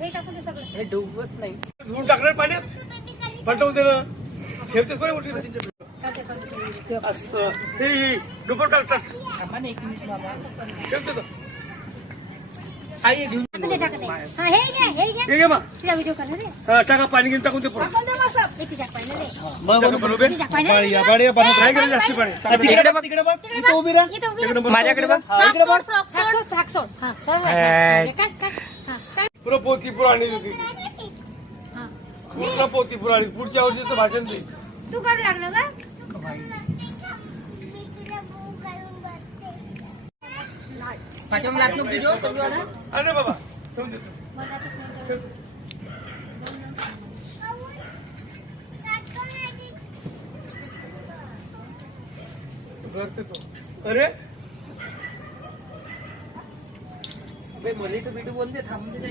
हे टाकून दे सगळं. हे डुबत नाही. धुवून टाकणार पाण्यात पटवून दे ना. ठेवतेच पण मोठी असं हे डुबत टाकतात. थांबा ना 1 मिनिट बाबा. ठेवते तर आई घेऊन टाकून दे, टाकून दे. हा, हे घे, हे घे. हे घे मा. तिला व्हिडिओ कर ना रे. हा, टाका पाणी घेऊन टाकून दे पुढे. टाकून दे मग सब. हे तिच्यात पाहिलं रे. टाका बरोबर. तिच्यात पाहिलं रे. काय करायचं जास्ती पाणी. तिकडे बघ. इथं उभी राहा. इकडे बघ. माझ्याकडे बघ. इकडे बघ. फ्रॉक सोड. हा, सोड. काट, काट. हा, काट. पुरं पोती पुराणी होती. हा. पूर्ण पोती पुराणी. पुढच्या वर्षीचं भाषण दे. तू काढ लागलं का? पाठवून लागलो तुझ्या सगळं ना. अरे बाबा ठेवून देतो. करते तो. अरे मला तर व्हिडिओ बोलते थांबून दे.